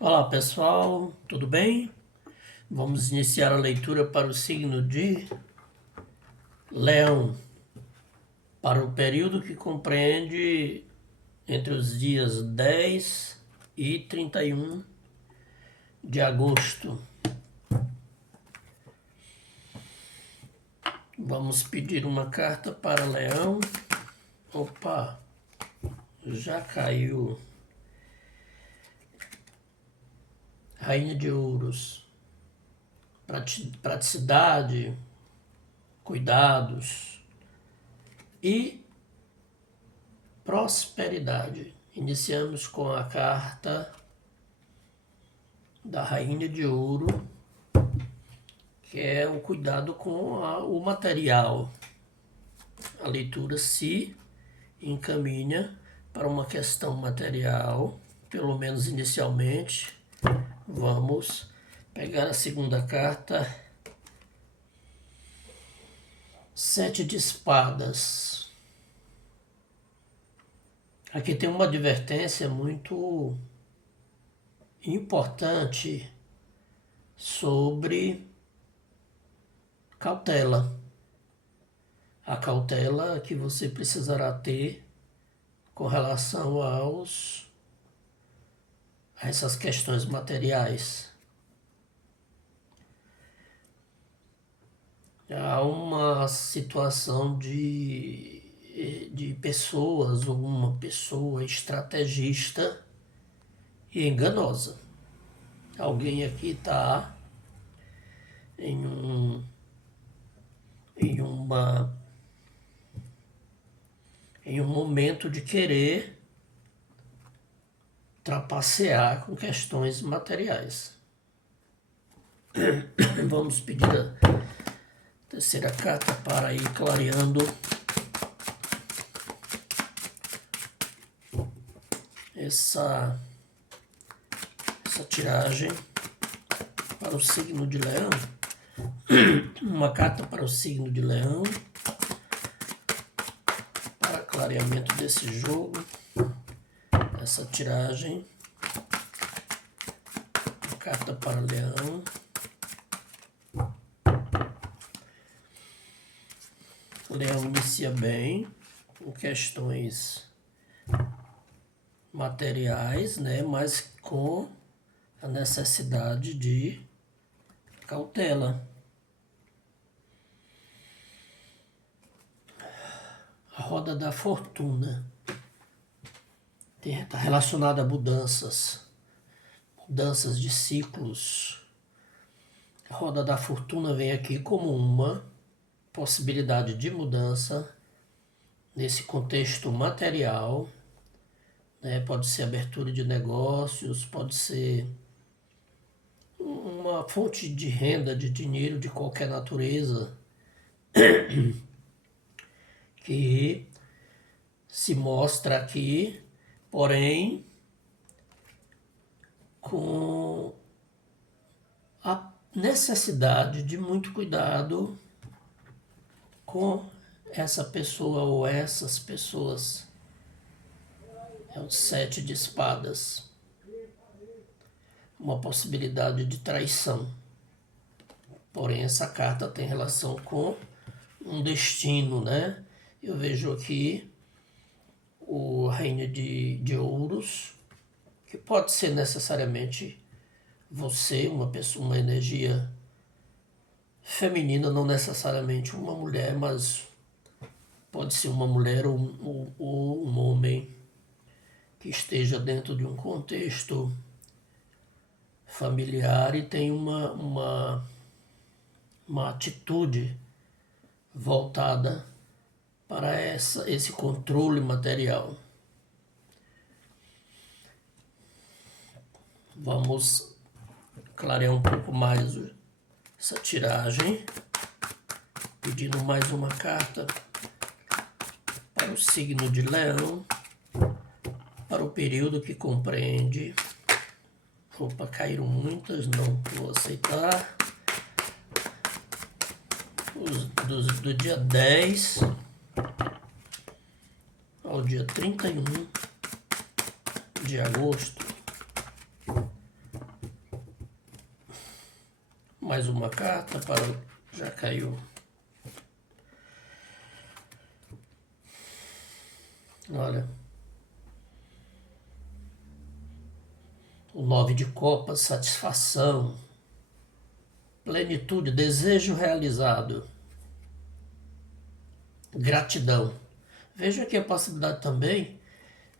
Olá pessoal, tudo bem? Vamos iniciar a leitura para o signo de Leão, para o período que compreende entre os dias 10 e 31 de agosto. Vamos pedir uma carta para Leão. Opa, já caiu. Rainha de Ouros. Praticidade, cuidados e prosperidade. Iniciamos com a carta da Rainha de Ouro, que é o cuidado com o material. A leitura se encaminha para uma questão material, pelo menos inicialmente. Vamos pegar a segunda carta, 7 de espadas. Aqui tem uma advertência muito importante sobre cautela. A cautela que você precisará ter com relação a essas questões materiais. Há uma situação de pessoas, ou uma pessoa estrategista e enganosa. Alguém aqui está em um momento de querer trapacear com questões materiais. Vamos pedir a terceira carta para ir clareando essa tiragem para o signo de Leão. Uma carta para o signo de Leão, para clareamento desse jogo, essa tiragem. Uma carta para Leão. Leão inicia bem, com questões materiais, né, mas com a necessidade de cautela. A roda da fortuna está relacionada a mudanças de ciclos. A roda da fortuna vem aqui como uma possibilidade de mudança nesse contexto material, né? Pode ser abertura de negócios, pode ser uma fonte de renda, de dinheiro de qualquer natureza, que se mostra aqui, porém, com a necessidade de muito cuidado com essa pessoa ou essas pessoas. É o 7 de espadas. Uma possibilidade de traição. Porém, essa carta tem relação com um destino, né? Eu vejo aqui o Rainha de Ouros, que pode ser necessariamente você, uma pessoa, uma energia feminina, não necessariamente uma mulher, mas pode ser uma mulher ou um homem que esteja dentro de um contexto familiar e tem uma atitude voltada para esse controle material. Vamos clarear um pouco mais essa tiragem, pedindo mais uma carta para o signo de Leão, para o período que compreende. Opa, caíram muitas, não vou aceitar. Do dia 10 ao dia 31 de agosto. mais uma carta para... Já caiu. Olha. O 9 de copas, satisfação, plenitude, desejo realizado, gratidão. Veja aqui a possibilidade também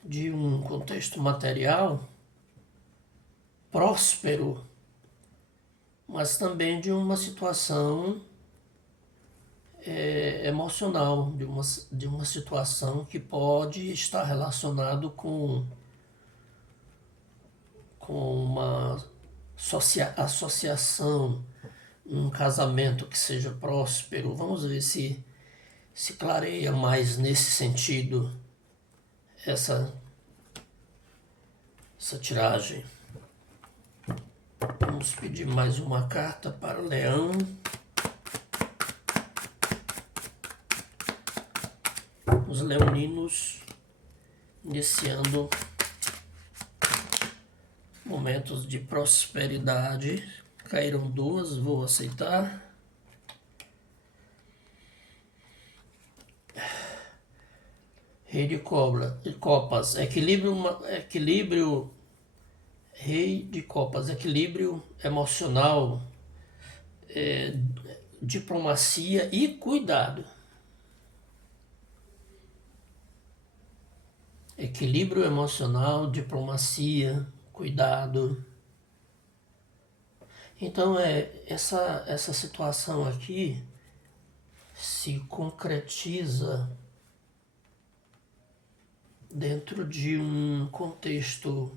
de um contexto material próspero, mas também de uma situação emocional, de uma situação que pode estar relacionado com uma associação, um casamento que seja próspero. Vamos ver se clareia mais nesse sentido essa tiragem. Vamos pedir mais uma carta para o Leão. Os leoninos iniciando momentos de prosperidade. Caíram duas, vou aceitar. Rei de copas, equilíbrio, rei de copas, equilíbrio emocional, diplomacia e cuidado. Equilíbrio emocional, diplomacia, cuidado. Então essa situação aqui se concretiza dentro de um contexto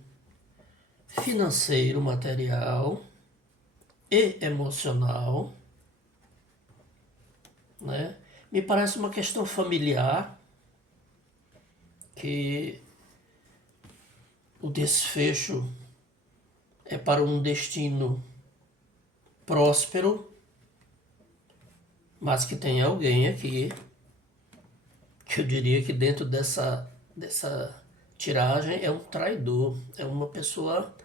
financeiro, material e emocional, né? Me parece uma questão familiar, que o desfecho é para um destino próspero, mas que tem alguém aqui que eu diria que dentro dessa tiragem é um traidor, é uma pessoa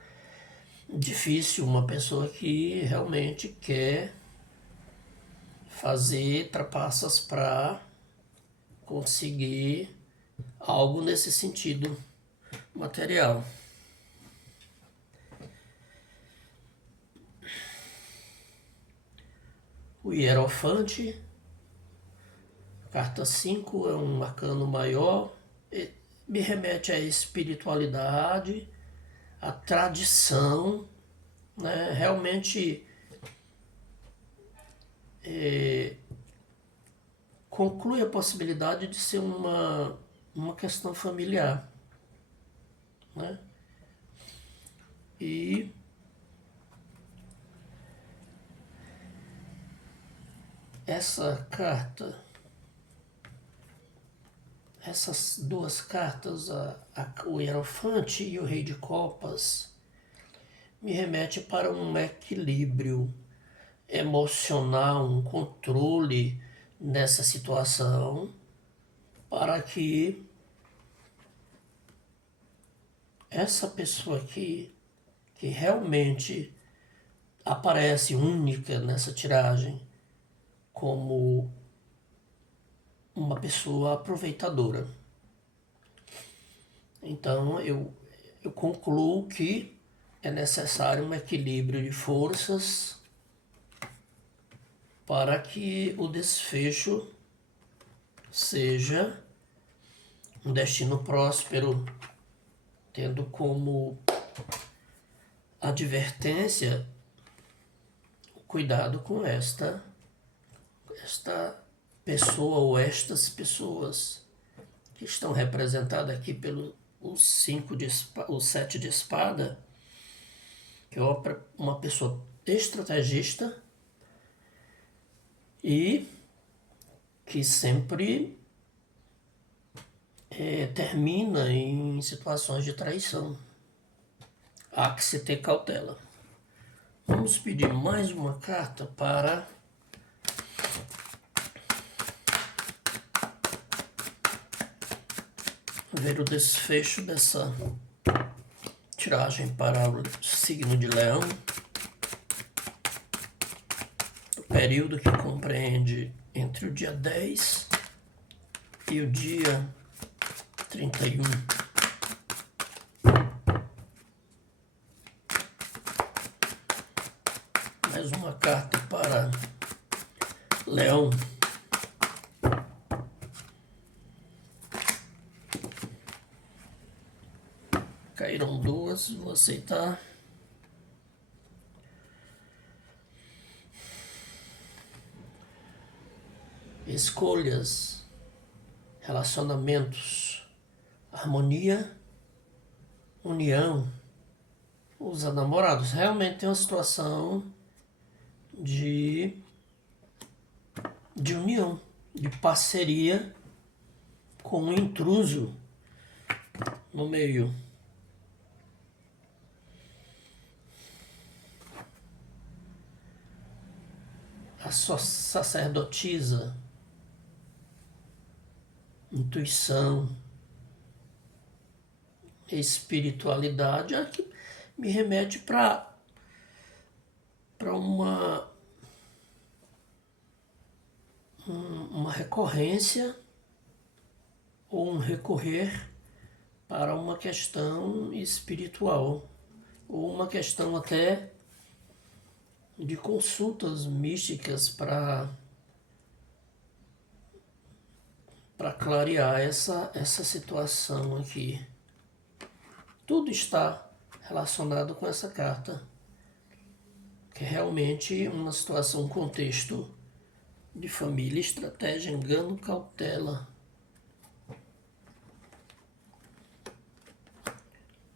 difícil, uma pessoa que realmente quer fazer trapaças para conseguir algo nesse sentido material. O Hierofante, carta 5, é um arcano maior, me remete à espiritualidade, à tradição, né? Realmente conclui a possibilidade de ser uma questão familiar, né? E essa carta, essas duas cartas, o Hierofante e o Rei de Copas, me remete para um equilíbrio emocional, um controle nessa situação, para que essa pessoa aqui, que realmente aparece única nessa tiragem como uma pessoa aproveitadora. Então eu concluo que é necessário um equilíbrio de forças para que o desfecho seja um destino próspero, tendo como advertência o cuidado com esta pessoa ou estas pessoas que estão representadas aqui pelo o 7 de espada, que é uma pessoa estrategista e que sempre termina em situações de traição. Há que se ter cautela. Vamos pedir mais uma carta para ver o desfecho dessa tiragem para o signo de Leão. período que compreende entre o dia 10 e o dia 31. Mais uma carta para Leão. Caíram duas, vou aceitar. Escolhas, relacionamentos, harmonia, união. Os namorados realmente tem uma situação de união, de parceria com um intruso no meio. A sacerdotisa, intuição, espiritualidade, é que me remete para uma recorrência ou um recorrer para uma questão espiritual ou uma questão até de consultas místicas para clarear essa situação aqui. Tudo está relacionado com essa carta, que é realmente uma situação, um contexto de família, estratégia, engano, cautela.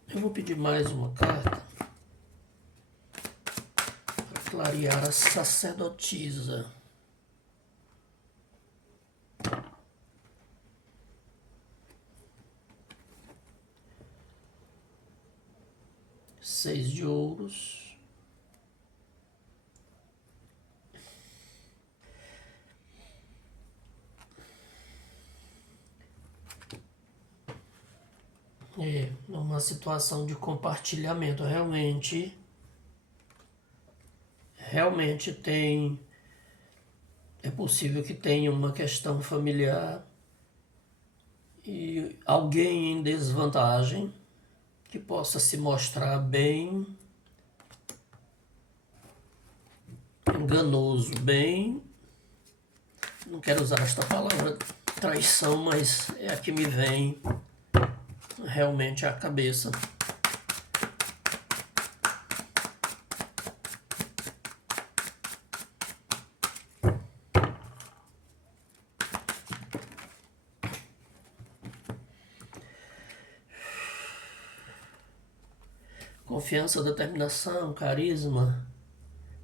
Eu vou pedir mais uma carta para clarear a sacerdotisa. Seis de ouros. É uma situação de compartilhamento. Realmente tem. É possível que tenha uma questão familiar e alguém em desvantagem que possa se mostrar bem enganoso, bem. Não quero usar esta palavra traição, mas é a que me vem realmente à cabeça. Confiança, determinação, carisma,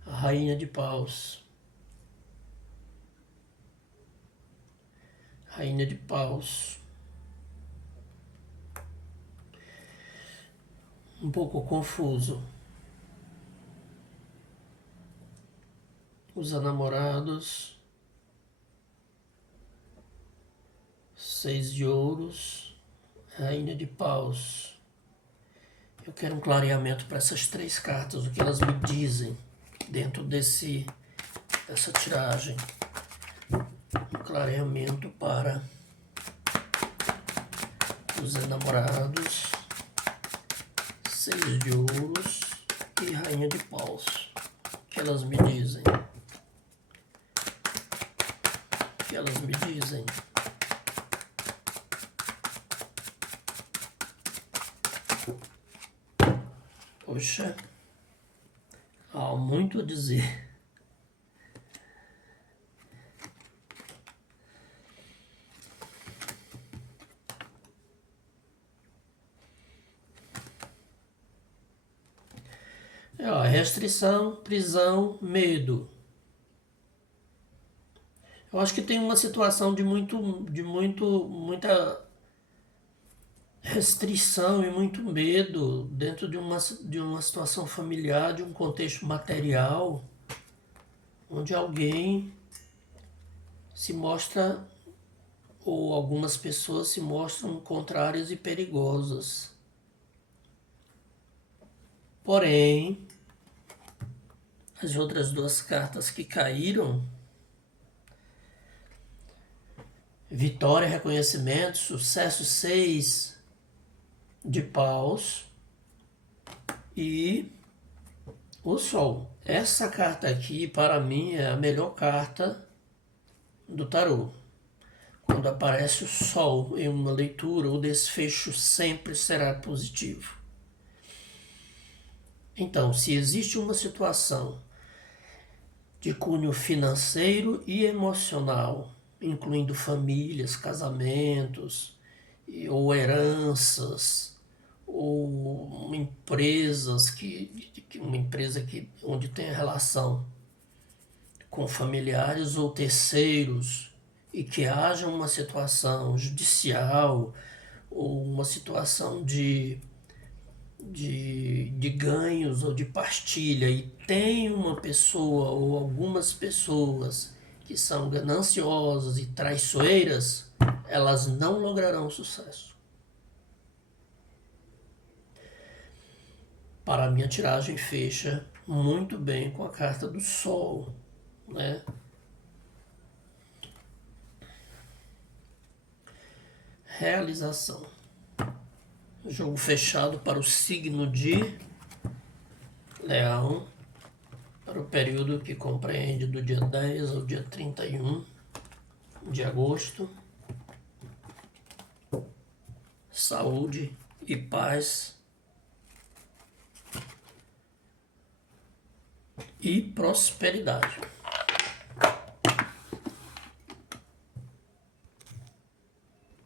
a rainha de paus. Rainha de paus. Um pouco confuso. Os namorados. Seis de ouros. Rainha de paus. Eu quero um clareamento para essas três cartas, o que elas me dizem dentro dessa tiragem. Um clareamento para os namorados, seis de ouros e rainha de paus. O que elas me dizem? O que elas me dizem? Poxa, há muito a dizer. Restrição, prisão, medo. Eu acho que tem uma situação de muita restrição e muito medo dentro de uma situação familiar, de um contexto material, onde alguém se mostra, ou algumas pessoas se mostram contrárias e perigosas. Porém, As outras duas cartas que caíram: vitória, reconhecimento, sucesso, 6 de paus e o sol. Essa carta aqui, para mim, é a melhor carta do tarô. Quando aparece o sol em uma leitura, o desfecho sempre será positivo. Então, se existe uma situação de cunho financeiro e emocional, incluindo famílias, casamentos, ou heranças, ou empresas uma empresa onde tem relação com familiares ou terceiros, e que haja uma situação judicial ou uma situação de ganhos ou de partilha, e tem uma pessoa ou algumas pessoas que são gananciosas e traiçoeiras, elas não lograrão sucesso. Para mim, a tiragem fecha muito bem com a carta do Sol, né? Realização. Jogo fechado para o signo de Leão, para o período que compreende do dia 10 ao dia 31 de agosto. Saúde e paz e prosperidade.